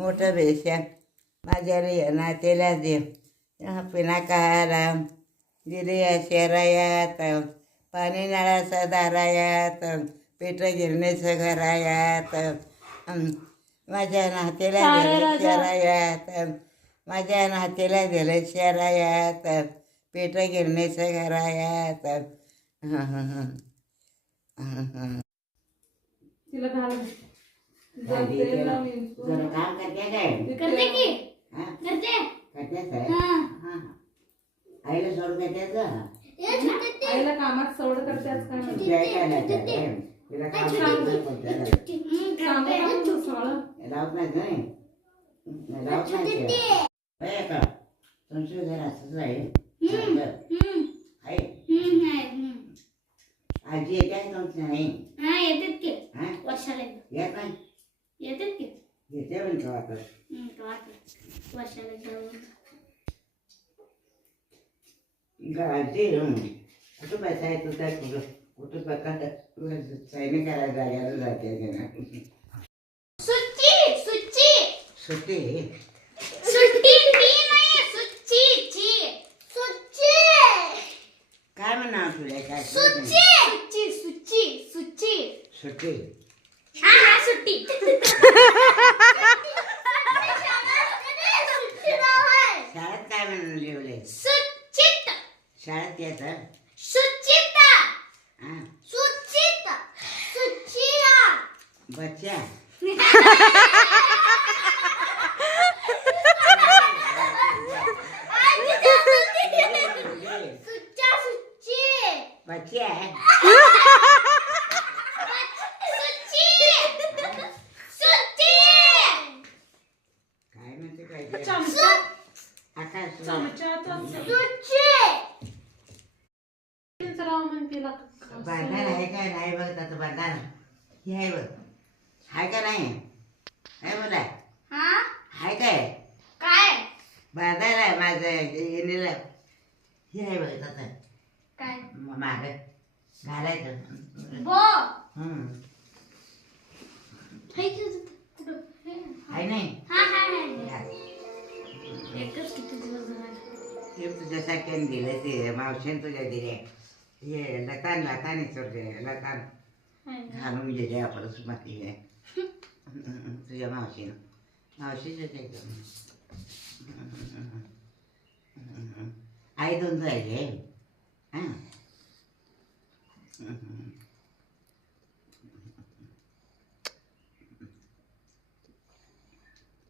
मोठं बेसन माझ्या नातेला दे पिनाकाला दिल्या शेरायात पाणी नळाचं दारायात पीठ गिरणीचं घरायात माझ्या नातेला दिलं शेरायात माझ्या नातेला दिलं शेरायात पीठ गिरणीचं घरायात तिला घाल जरा काम करते काय करते की हा? करते करतेच आहे हा हा. आईला सोड करतेच आईला कामात सवड करतेच काय माहिती. काय नाही काय तिला काम करायचं पण त्याला सांगू का तुझं सगळं? लावत नाही नाही लावत नाही होय का तुमचं घर असंच आहे आजी येते तुमचं नाही हा येतात की हा वर्षाला एकदा. येत नाही येतात की येते पण का वाटत वर्षाला जाऊन गाडी कुठं बसायचं काय कुठं सैनिक करायला जायला जाते सुच्ची सुच्ची सुट्टी सुट्टी ती नाही सुच्ची ची सुच्ची काय म्हणा तुला काय सुच्ची सुच्ची सुच्ची सुच्ची सुट्टी हा हा सुट्टी शाळेत काय म्हणून लिवले सुचित शाळेत येतं सुचिता हा सुचिता सुचिया बच्चा सुच्चा सुच्ची बच्चा सुच्ची सुच्ची काय म्हणते काय चमचा आकाश चमच्याचा सुच्ची राव म्हण तिला बांधार आहे काय नाही बघ त्याचं बांधार हे आहे बघ हाय का नाही आहे बोला हा हाय काय काय बांधार आहे माझं येणीला हे आहे बघ त्याचं काय माग घालायचं बो आहे नाही हा हा घाल. एकच किती दिवस झाले ते तुझ्यासाठी दिलं ते मावशीने तुझ्या दिले हे लतान लताने सोडले लतान घालून गेले आपण सुमाती आहे तुझ्या मावशीनं मावशीच एकदम आई दोन राहिले हां